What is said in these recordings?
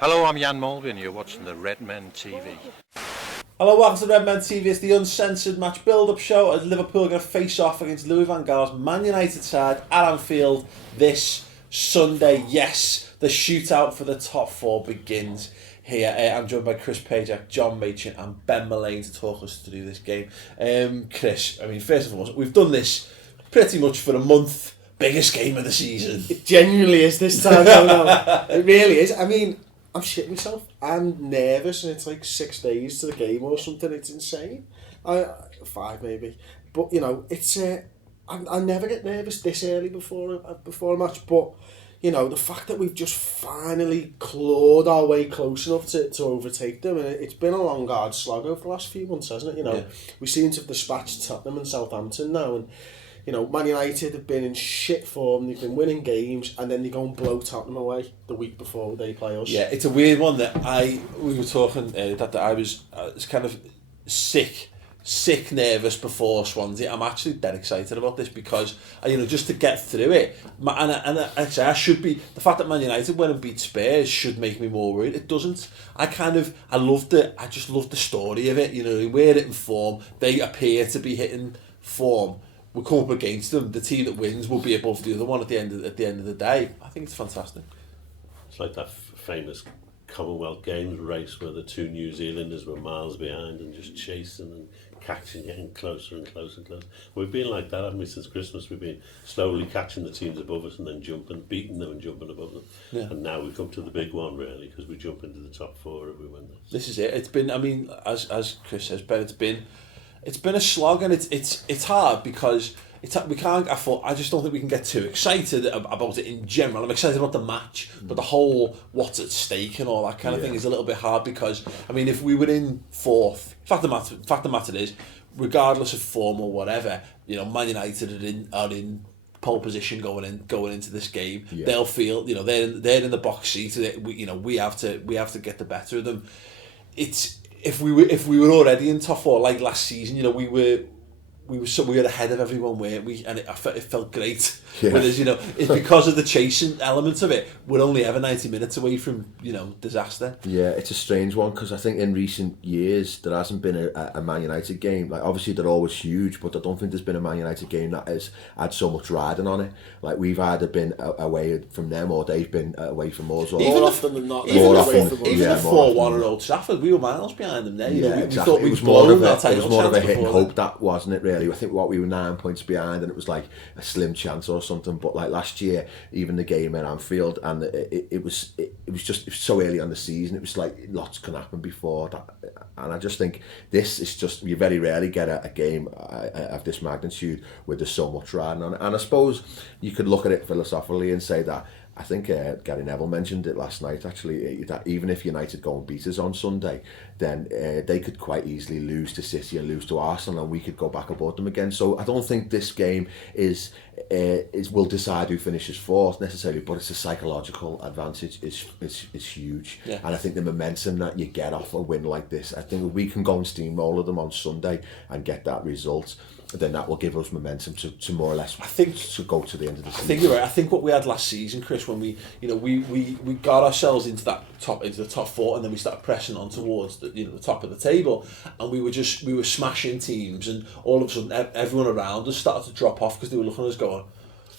Hello, I'm Jan Mulvey and you're watching the Redmen TV. Hello, welcome to Redmen TV. It's the Uncensored match build-up show as Liverpool are going to face off against Louis van Gaal's Man United side at Anfield this Sunday. Yes, the shootout for the top four begins here. I'm joined by Chris Pajak, John Machin and Ben Mullane to talk us through this game. Chris, I mean, first and foremost, we've done this pretty much for a month. Biggest game of the season. It genuinely is this time. No. It really is. I mean, I'm shitting myself. I'm nervous and it's like 6 days to the game or something. It's insane. 5 maybe. But, you know, it's... I never get nervous this early before a match. But, you know, the fact that we've just finally clawed our way close enough to overtake them. And it's been a long, hard slog over the last few months, hasn't it? You know, yeah. We seem to have dispatched Tottenham and Southampton now. And, you know, Man United have been in shit form. They've been winning games, and then they go and blow Tottenham away the week before they play us. Yeah, it's a weird one that we were talking that I was kind of sick, nervous before Swansea. I'm actually dead excited about this because you know, just to get through it, and actually I should be. The fact that Man United went and beat Spurs should make me more worried. It doesn't. I just love the story of it. You know, we're hitting form. They appear to be hitting form. We'll come up against them. The team that wins will be above the other one at the end of the day. I think it's fantastic. It's like that famous Commonwealth Games race where the two New Zealanders were miles behind and just chasing and catching, getting closer and closer and closer. We've been like that, haven't we, since Christmas? We've been slowly catching the teams above us and then jumping, beating them and jumping above them. Yeah. And now we come to the big one, really, because we jump into the top four if we win this. This is it. It's been, I mean, as Chris says, Ben, it's been a slog, and it's hard because we can't afford. I just don't think we can get too excited about it in general. I'm excited about the match, but the whole what's at stake and all that kind of thing is a little bit hard because I mean, if we were in fourth, fact of the matter is, regardless of form or whatever, you know, Man United are in pole position going into this game. Yeah. They'll feel, you know, they're in the box seat. We have to get the better of them. If we were already in top four like last season, you know, we were ahead of everyone, weren't we? And it felt great. Yeah. Whereas, you know, it's because of the chasing element of it, we're only ever 90 minutes away from, you know, disaster. Yeah, it's a strange one because I think in recent years there hasn't been a Man United game. Like, obviously they're always huge, but I don't think there's been a Man United game that has had so much riding on it. Like, we've either been away from them or they've been away from us. Or more often than not. Even the 4-1 at Old Trafford, we were miles behind them there. Yeah, exactly. We thought it was more of a hit and hope, that wasn't it, really? I think we were 9 points behind and it was like a slim chance or something. But like last year, even the game at Anfield, and it was so early on the season, it was like lots can happen before that. And I just think this is just, you very rarely get a game of this magnitude where there's so much riding on it. And I suppose you could look at it philosophically and say that, I think Gary Neville mentioned it last night actually, that even if United go and beat us on Sunday, then they could quite easily lose to City and lose to Arsenal and we could go back aboard them again. So I don't think this game will decide who finishes fourth necessarily, but it's a psychological advantage is huge. Yeah. And I think the momentum that you get off a win like this, I think if we can go and steamroller them on Sunday and get that result, then that will give us momentum to more or less, I think, to go to the end of the season. I think you're right. I think what we had last season, Chris, when we got ourselves into the top four, and then we started pressing on towards the top of the table, and we were smashing teams, and all of a sudden everyone around us started to drop off because they were looking at us going,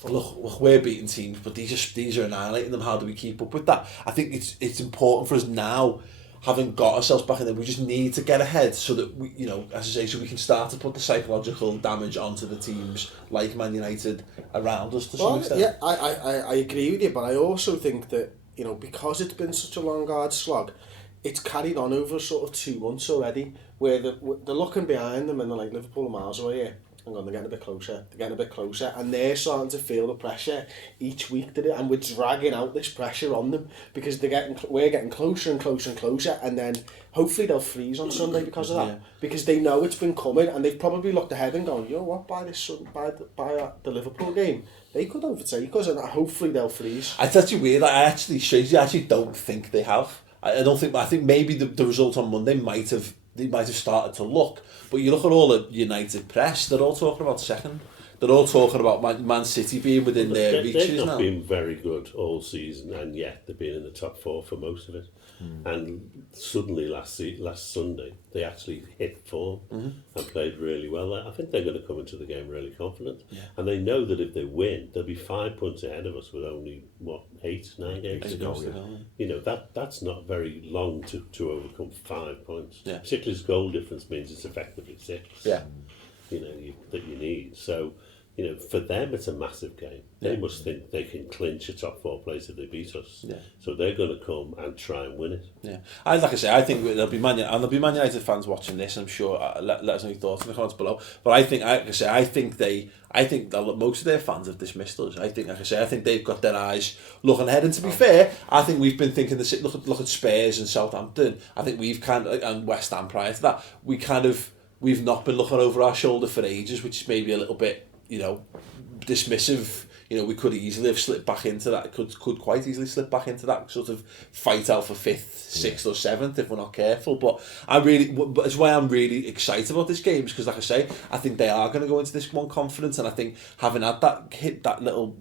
look, we're beating teams, but these are annihilating them. How do we keep up with that? I think it's important for us now, having got ourselves back in there, we just need to get ahead so that we, you know, as I say, so we can start to put the psychological damage onto the teams like Man United around us to some extent. Yeah, I agree with you, but I also think that, you know, because it's been such a long, hard slog, it's carried on over sort of 2 months already, where they're looking behind them and they're like, Liverpool are miles away here. Hang on, they're getting a bit closer, and they're starting to feel the pressure each week, and we're dragging out this pressure on them because we're getting closer and closer and closer, and then hopefully they'll freeze on Sunday because of that, because they know it's been coming, and they've probably looked ahead and gone, you know what, by the Liverpool game, they could overtake us, and hopefully they'll freeze. It's actually weird. I actually don't think they have. I think maybe the result on Monday might have started to look, but you look at all the United press, they're all talking about second. they're all talking about Man City being within their reaches They've not now. been very good all season, and yet they've been in the top 4 for most of it. And suddenly last Sunday they actually hit form and played really well. I think they're going to come into the game really confident, and they know that if they win, they'll be 5 points ahead of us with only 8-9 games to go. You know, that's not very long to overcome 5 points. Yeah. Particularly as goal difference means it's effectively 6. Yeah. You know, that you need. So, you know, for them it's a massive game. They must think they can clinch a top 4 place if they beat us. Yeah. So they're going to come and try and win it. Yeah, like I say, I think there'll be Man United fans watching this. I'm sure. Let us know your thoughts in the comments below. But I think, I think that most of their fans have dismissed us. I think they've got their eyes looking ahead. And to be fair, I think we've been thinking this. Look at Spurs and Southampton. I think we've and West Ham prior to that. We've not been looking over our shoulder for ages, which is maybe a little bit, dismissive. We could easily have slipped back into that. Could quite easily slip back into that sort of fight out for 5th, 6th or 7th if we're not careful. But it's why I'm really excited about this game, because like I say, I think they are going to go into this one confidence, and I think having had that little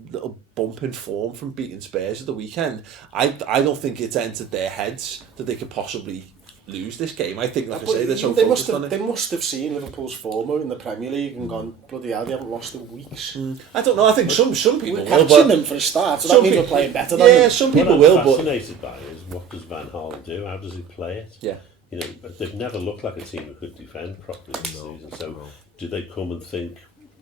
bump in form from beating Spurs at the weekend, I don't think it's entered their heads that they could possibly lose this game. I think, like I say, they're so focused on it. They must have seen Liverpool's form in the Premier League and gone, bloody hell, they haven't lost in weeks. I don't know. I think some people we're will, catching them for a start, so that means we're playing better than them. Some people what I'm will, but fascinated by is what does Van Gaal do? How does he play it? Yeah. They've never looked like a team who could defend properly this season. So do they come and think,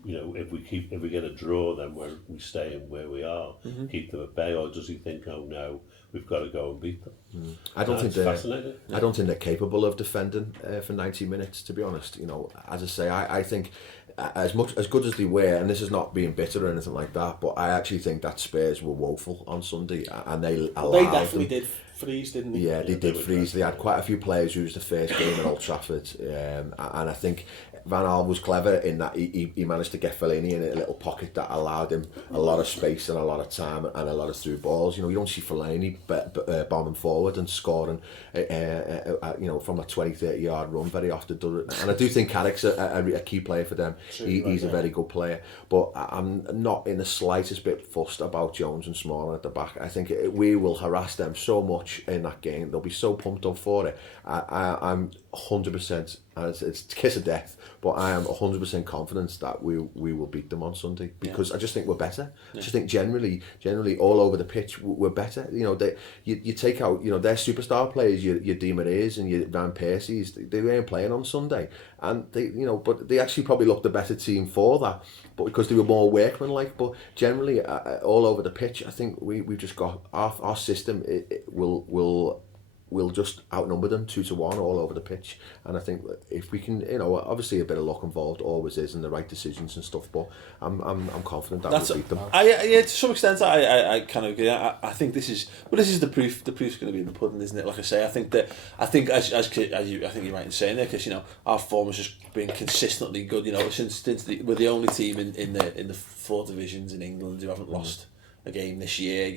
if we get a draw, then we stay in where we are, keep them at bay, or does he think, oh no, we've got to go and beat them? I don't think they're capable of defending for 90 minutes. To be honest, as I say, I think as good as they were, and this is not being bitter or anything like that, but I actually think that Spurs were woeful on Sunday, and they definitely did freeze, didn't they? Yeah, they did freeze. They had quite a few players who was the first game at Old Trafford, and I think Van Gaal was clever in that he managed to get Fellaini in a little pocket that allowed him a lot of space and a lot of time and a lot of through balls. You don't see Fellaini bombing forward and scoring, from a 20-30 yard run very often. And I do think Carrick's a key player for them. He's a very good player, but I'm not in the slightest bit fussed about Jones and Smalling at the back. I think we will harass them so much in that game. They'll be so pumped up for it. I'm 100%, and it's kiss of death, but I am 100% confident that we will beat them on Sunday, because I just think we're better. I just think generally all over the pitch we're better. You take out their superstar players, your Di Marias and your Van Persie's, they weren't playing on Sunday, and but they actually probably looked the better team for that, but because they were more workmanlike. But generally all over the pitch, I think we've just got our system. It will just outnumber them 2-1 all over the pitch, and I think if we can, obviously a bit of luck involved always is, and the right decisions and stuff, but I'm confident that we'll beat them. To some extent I kind of agree. I think this is the proof. The proof's going to be in the pudding, isn't it? Like I say, I think as you're right in saying there, because our form has just been consistently good. Since we're the only team in the 4 divisions in England who haven't lost a game this year,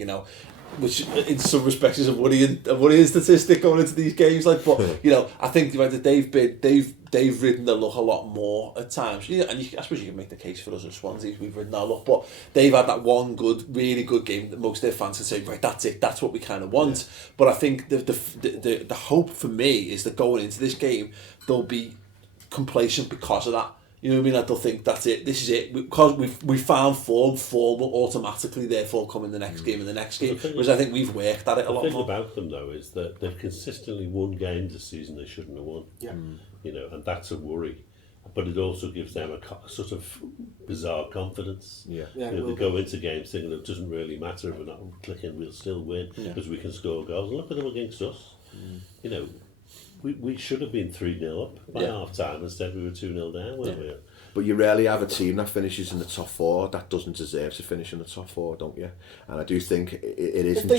which in some respects is a worrying statistic going into these games. But I think that they've ridden their luck a lot more at times. And I suppose you can make the case for us at Swansea, we've ridden our luck, but they've had that one really good game that most of their fans can say, right, that's it, that's what we kind of want. Yeah. But I think the hope for me is that going into this game, they'll be complacent because of that. You know what I mean? Like they'll think that's it. This is it. Because we found form. Form will automatically therefore come in the next game and the next game. Whereas I think we've worked at it a lot more. The thing about them though is that they've consistently won games this season they shouldn't have won. Yeah. And that's a worry. But it also gives them a sort of bizarre confidence. Yeah. They go into games thinking it doesn't really matter if we're not clicking, we'll still win because we can score goals. And look at them against us. We should have been 3-0 up by half time. Instead, we were 2-0 down, weren't we? But you rarely have a team that finishes in the top 4 that doesn't deserve to finish in the top 4, don't you? And I do think it isn't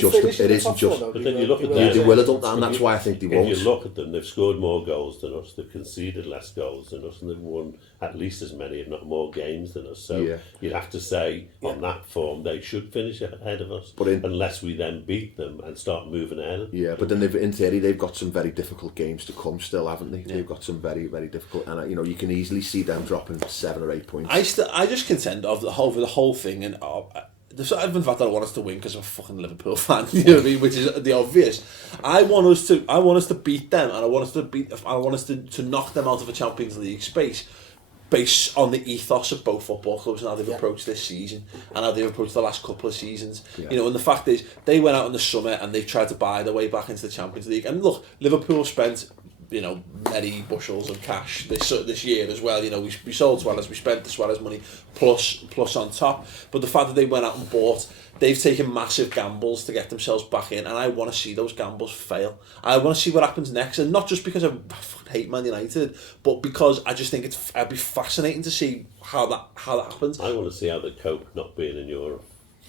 just. But then you look at them, they will have done that, and that's why I think they won't. If you look at them, they've scored more goals than us, they've conceded less goals than us, and they've won at least as many, if not more, games than us. So you'd have to say on that form they should finish ahead of us, unless we then beat them and start moving ahead. Yeah, but then in theory they've got some very difficult games to come still, haven't they? They've got some very, very difficult, and you can easily see them dropping 7 or 8 points. I just contend over the whole thing, and even the fact that I want us to win because I'm a fucking Liverpool fan, you know what I mean, which is the obvious. I want us to beat them, and I want us to knock them out of a Champions League space, based on the ethos of both football clubs and how they've approached this season and how they've approached the last couple of seasons. Yeah. You know, and the fact is, they went out in the summer and they've tried to buy their way back into the Champions League. And look, Liverpool spent, you know, many bushels of cash this year as well. You know, we sold as well as we spent as well as money, plus on top. But the fact that they went out and bought, they've taken massive gambles to get themselves back in, and I want to see those gambles fail. I want to see what happens next, and not just because I hate Man United, but because I just think it'd be fascinating to see how that happens. I want to see how they cope not being in Europe.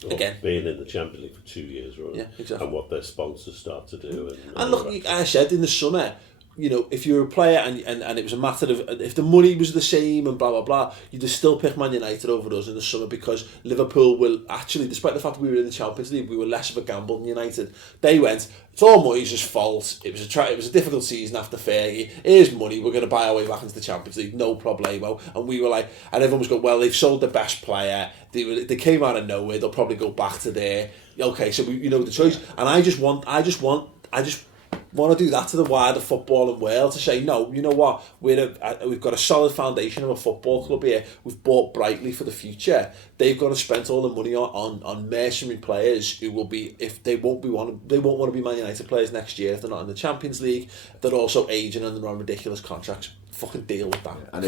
Again, being in the Champions League for 2 years, really, yeah, exactly. And what their sponsors start to do. And look, I said in the summer, you know, if you're a player and it was a matter of if the money was the same and blah blah blah, you'd still pick Man United over us in the summer, because Liverpool will actually, despite the fact that we were in the Champions League, we were less of a gamble than United. They went, it's all Moyes' fault. It was a difficult season after Fergie. Here's money. We're going to buy our way back into the Champions League, no problemo. And we were like, and everyone was going, well, they've sold the best player. They came out of nowhere. They'll probably go back to there. Okay, so we, you know, the choice. And I just want to do that to the wider footballing world, to say, no, you know what, we've got a solid foundation of a football club here. We've bought brightly for the future. They've got to spend all the money on mercenary players who will be, if they won't want to be Man United players next year if they're not in the Champions League. They're also aging and they're on ridiculous contracts. Fucking deal with that. And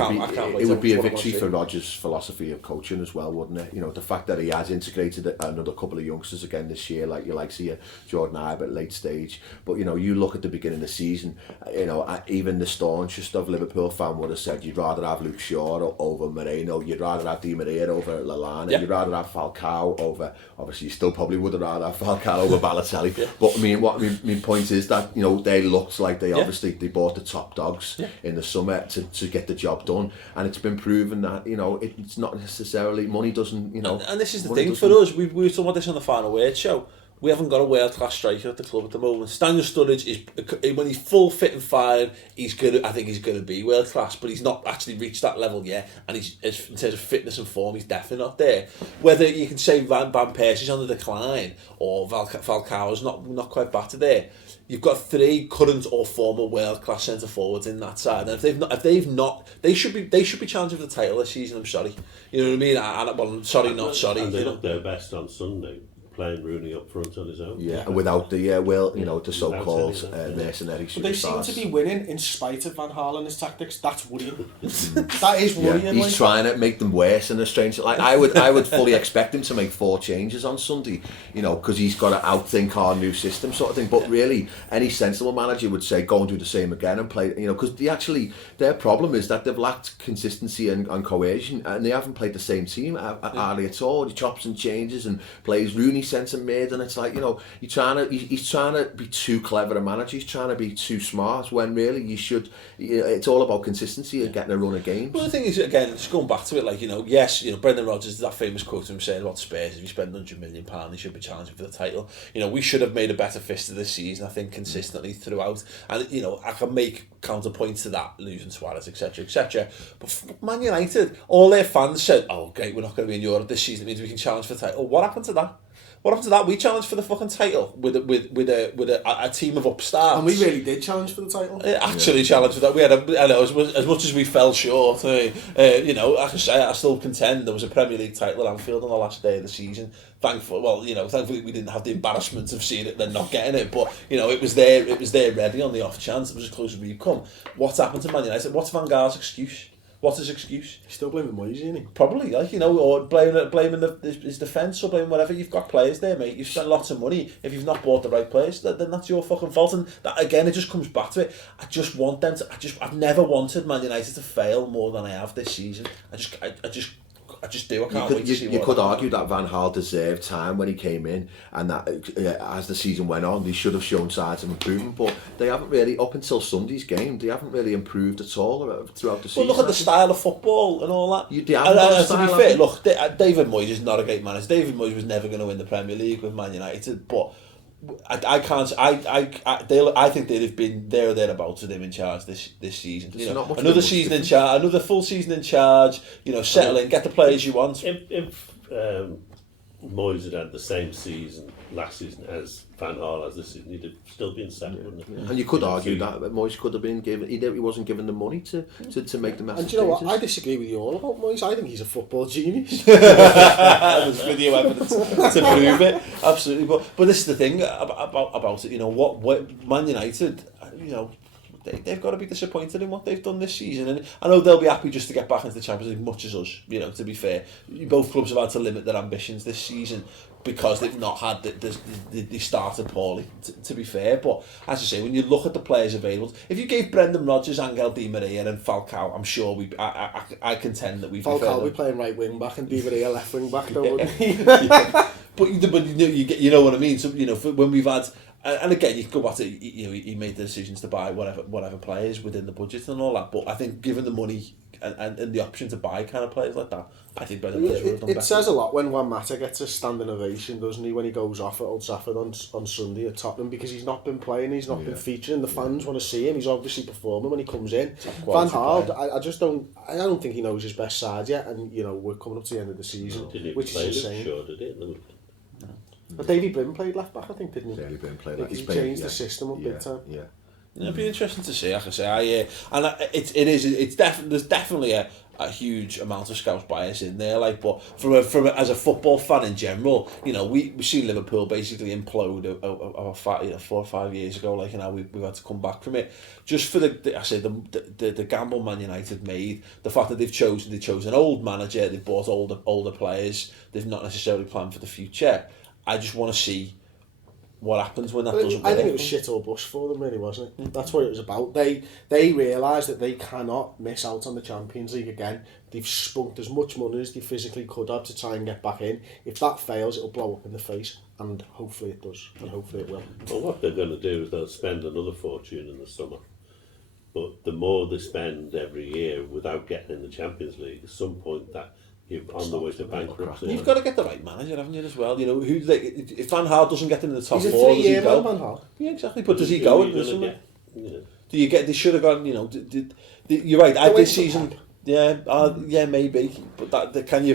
it would be a victory for Rodgers' philosophy of coaching as well, wouldn't it? You know, the fact that he has integrated another couple of youngsters again this year, like you like see Jordan Ibe at late stage. But you know, you look at the beginning of the season, you know, even the staunchest of Liverpool fan would have said you'd rather have Luke Shaw over Moreno, you'd rather have Di Maria over Lallana, you'd rather have Falcao over, obviously you still probably would have rather have Falcao over Balotelli. But I mean, what my point is that, you know, they looked like they obviously they bought the top dogs in the summer to get the job done, and it's been proven that, you know, it's not necessarily money doesn't, you know, and this is the thing for us. We were talking about this on the Final Word show. We haven't got a world-class striker at the club at the moment. Daniel Sturridge is, when he's full fit and fired, I think he's gonna be world-class, but he's not actually reached that level yet, and he's, in terms of fitness and form, he's definitely not there. Whether you can say Van Persie's on the decline or Falcao's not quite back to there, you've got 3 current or former world-class centre forwards in that side, and if they've not, they should be challenging for the title this season. I'm sorry, you know what I mean. Well, sorry, not sorry. And they looked their best on Sunday, playing Rooney up front on his own. Yeah, and without the the so-called mercenary superstars. But they seem to be winning in spite of Van Gaal and his tactics. That's worrying. That is worrying. Yeah, he's trying to make them worse in a strange. Like I would fully expect him to make 4 changes on Sunday, you know, because he's got to outthink our new system sort of thing. But really, any sensible manager would say go and do the same again and play. You know, because their problem is that they've lacked consistency and cohesion, and they haven't played the same team hardly at all. He chops and changes and plays Rooney sense and mid, and it's like, you know, he's trying to be too clever a manager. He's trying to be too smart when really you should. It's all about consistency and getting a run of games. Well, the thing is, again, just going back to it, like, you know, yes, you know, Brendan Rodgers, that famous quote of him saying about Spurs, if you spend £100 million, he should be challenging for the title. You know, we should have made a better fist of this season, I think, consistently throughout. And, you know, I can make counterpoints to that, losing Suarez, etc., etc. But Man United, all their fans said, oh, great, we're not going to be in Europe this season, it means we can challenge for the title. What happened to that? What happened to that? We challenged for the fucking title with a team of upstarts. And we really did challenge for the title. Actually challenged for that. We had as much as we fell short. You know, like I say, I still contend there was a Premier League title at Anfield on the last day of the season. Thankfully we didn't have the embarrassment of seeing it then not getting it. But you know, it was there ready on the off chance. It was as close as we'd come. What's happened to Man United? What's Van Gaal's excuse? What's his excuse? He's still blaming Moyes, isn't he? Probably, like, you know, or blaming his defence or blaming whatever. You've got players there, mate. You've spent lots of money. If you've not bought the right players, then that's your fucking fault. And that, again, it just comes back to it. I just want them to. I've never wanted Man United to fail more than I have this season. I just do. I can't wait to see what you could argue that Van Gaal deserved time when he came in, and that as the season went on, they should have shown signs of improvement. But they haven't really, up until Sunday's game, they haven't really improved at all throughout the season. Well, look at the style of football and all that. To be fair, look, David Moyes is not a great manager. David Moyes was never going to win the Premier League with Man United, but I can't. I think they'd have been there or thereabouts with him in charge this season. You know, another season in charge, another full season in charge. You know, settle in, get the players you want. If Moyes had the same season last season as Van Gaal as this season, he'd have still been second, wouldn't he? And you could argue that Moyes could have been given. He wasn't given the money to make the massive. And do you know what? I disagree with you all about Moyes. I think he's a football genius. There's video evidence to prove it. Absolutely, but this is the thing about it. You know what Man United. You know. They've got to be disappointed in what they've done this season, and I know they'll be happy just to get back into the Champions League, much as us. You know, to be fair, both clubs have had to limit their ambitions this season because they've not had they started poorly. To be fair, but as I say, when you look at the players available, if you gave Brendan Rodgers, Angel Di Maria, and Falcao, I'm sure I contend that we. Falcao will be playing right wing back and Di Maria left wing back, though, wouldn't he? Yeah. But you know what I mean. So you know, when we've had. And again, you can go back to, you know, he made the decisions to buy whatever players within the budget and all that. But I think given the money and the option to buy kind of players like that, I think Brendan Rodgers would have done better. It says a lot when Juan Mata gets a standing ovation, doesn't he, when he goes off at Old Trafford on Sunday at Tottenham, because he's not been playing, he's not been featuring. The fans want to see him. He's obviously performing when he comes in. Van Gaal, I don't think he knows his best side yet, and you know we're coming up to the end of the season, which is insane. Sure, did it? But Davy Brin played left back, I think, didn't he? Davy Brin played left back. He changed the system up big time. Yeah. It'd be interesting to see. Like I say, there's definitely a huge amount of scouts bias in there. Like, but from as a football fan in general, you know, we see Liverpool basically implode over 4 or 5 years ago. Like, you know, we've had to come back from it just for the gamble Man United made. The fact that they chose an old manager, they've bought older players, they've not necessarily planned for the future. I just want to see what happens when that doesn't work. I think it was shit or bust for them, really, wasn't it? That's what it was about. They realised that they cannot miss out on the Champions League again. They've spunked as much money as they physically could have to try and get back in. If that fails, it'll blow up in the face, and hopefully it does, and hopefully it will. Well, what they're going to do is they'll spend another fortune in the summer. But the more they spend every year without getting in the Champions League, at some point that you're on the way to bankruptcy. You've got to get the right manager, haven't you, as well? You know, if Van Gaal doesn't get in the top four, does he go? Van Gaal. Yeah, exactly. But does he go in the summer? Do you get? They should have gone. You know, you're right. This season. Yeah, maybe. But can they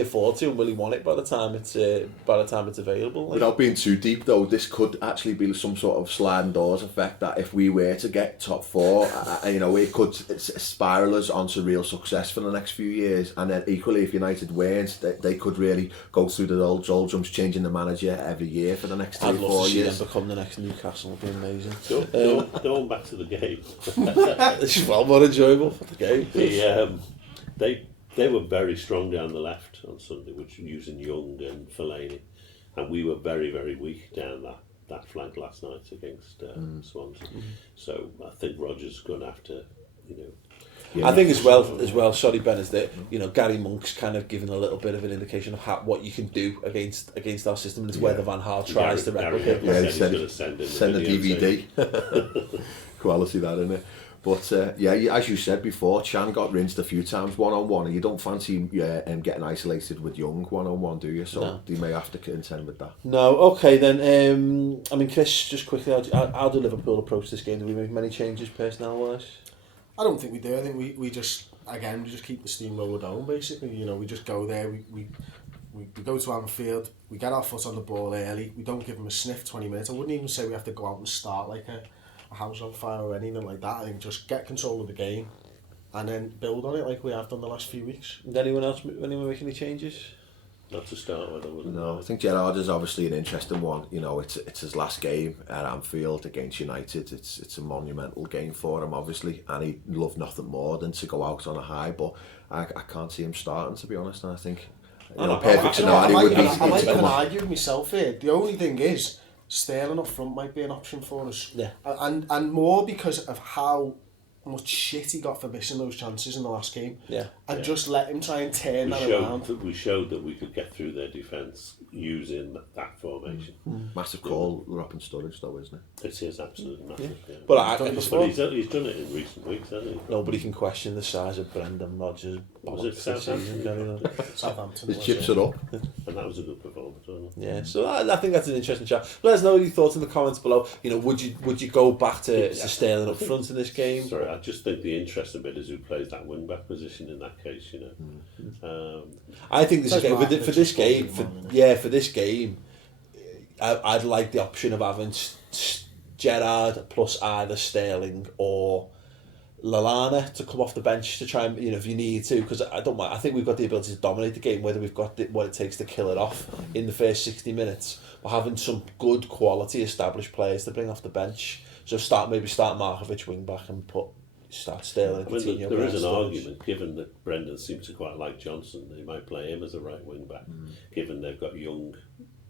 afford to, and will he want it by the time it's available? Like? Without being too deep though, this could actually be some sort of sliding doors effect that if we were to get top four, you know, it could spiral us onto real success for the next few years. And then equally, if United weren't, they could really go through the old doldrums, changing the manager every year for the next 3 or 4 years. I'd love to see them become the next Newcastle. It'd be amazing. Going back to the game. It's well more enjoyable for the game. They were very strong down the left on Sunday, which using Young and Fellaini, and we were very, very weak down that flank last night against Swansea. So I think Rodgers is going to have to, you know. Yeah. I think as well. Sorry, Ben, is that you know Gary Monk's kind of given a little bit of an indication of what you can do against our system, and it's whether Van Gaal tries to replicate. Yeah, he send the DVD. Quality that, isn't it? But as you said before, Chan got rinsed a few times one-on-one, and you don't fancy him getting isolated with Young one-on-one, do you? So they may have to contend with that. No, okay then. I mean, Chris, just quickly, how do Liverpool approach this game? Do we make many changes personnel-wise? I don't think we do. I think we just keep the steamroller down, basically. You know, we just go there, we go to Anfield, we get our foot on the ball early, we don't give them a sniff 20 minutes. I wouldn't even say we have to go out and start like a house on fire or anything like that. I think just get control of the game and then build on it like we have done the last few weeks. Did anyone make any changes? Not to start with, I wouldn't. No, I think Gerrard is obviously an interesting one. You know, it's his last game at Anfield against United. It's a monumental game for him, obviously, and he'd love nothing more than to go out on a high. But I can't see him starting, to be honest. And I think perfect scenario would be. I might even argue with myself here. The only thing is, Sterling up front might be an option for us. Yeah. And more because of how much shit he got for missing those chances in the last game. Yeah. and just let him try and turn that around. We showed that we could get through their defence using that formation. Massive call, they're up in Sturridge though, isn't it? It is absolutely massive. Yeah. But He's done it in recent weeks, hasn't he? nobody can question the size of Brendan Rodgers' Was it bollocks this season, can they? Southampton. The chips are up. And that was a good performance, wasn't it? Yeah, so I think that's an interesting chat. Let us know your thoughts in the comments below. You know, would you go back to Sterling up front in this game? Sorry, I just think the interesting bit is who plays that wing back position in that case. You know, I think this game for this game, I'd like the option of having Gerrard plus either Sterling or Lallana to come off the bench to try and, you know, if you need to, because I don't mind. I think we've got the ability to dominate the game, whether we've got what it takes to kill it off in the first 60 minutes, or having some good quality established players to bring off the bench. So start Markovic wing back and start Sterling. I mean, there is an argument, given that Brendan seems to quite like Johnson, they might play him as a right wing back. Given they've got Young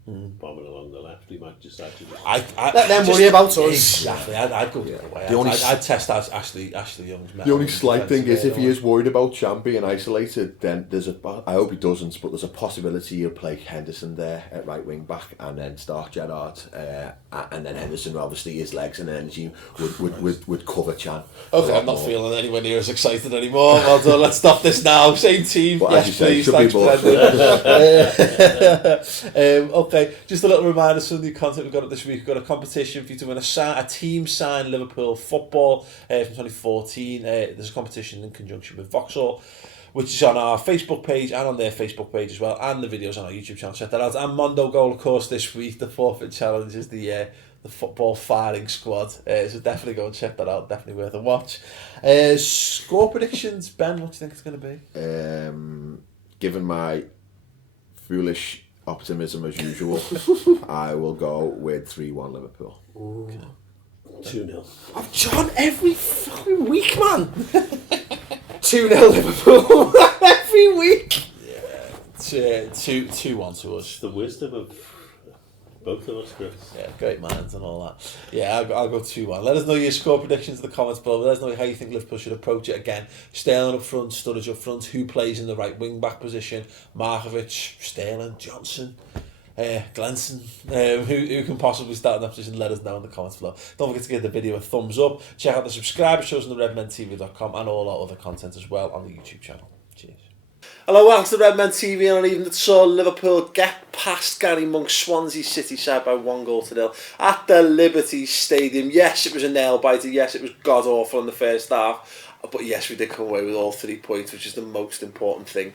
bombing along the left, he might decide to just... Let them worry about us. Exactly, I'd go the other way. I'd test Ashley Young's The only slight thing is, if he is worried about Champ being isolated, then I hope he doesn't, but there's a possibility he'll play Henderson there at right wing back and then start Gerrard, and then Henderson, obviously his legs and energy would cover Chan. Okay, I'm not feeling anywhere near as excited anymore. Well done, let's stop this now. Same team. But yes, please. Thanks, Brendan. Okay, just a little reminder, some of the content we've got up this week. We've got a competition for you to win a team signed Liverpool football from 2014. There's a competition in conjunction with Vauxhall, which is on our Facebook page and on their Facebook page as well, and the videos on our YouTube channel. Check that out. And Mondo Goal, of course, this week. The forfeit challenge is the football firing squad. So definitely go and check that out. Definitely worth a watch. Score predictions, Ben. What do you think it's going to be? Given my foolish optimism as usual, I will go with 3-1 Liverpool. Okay. 2-0. I've John every fucking week, man. 2-0 Liverpool every week. Yeah, 2-1 to us. The wisdom of both of us, Chris. Yeah, great minds and all that. Yeah, I'll go 2-1. Let us know your score predictions in the comments below. Let us know how you think Liverpool should approach it again. Sterling up front, Sturridge up front. Who plays in the right wing back position? Markovic, Sterling, Johnson, Glenson. Who can possibly start in that position? Let us know in the comments below. Don't forget to give the video a thumbs up. Check out the subscribe shows on the redmentv.com and all our other content as well on the YouTube channel. Cheers. Hello, welcome to the Redmen TV on an evening that saw Liverpool get past Gary Monk's Swansea City side by 1-0 at the Liberty Stadium. Yes, it was a nail biter. Yes, it was god awful in the first half. But yes, we did come away with all 3 points, which is the most important thing.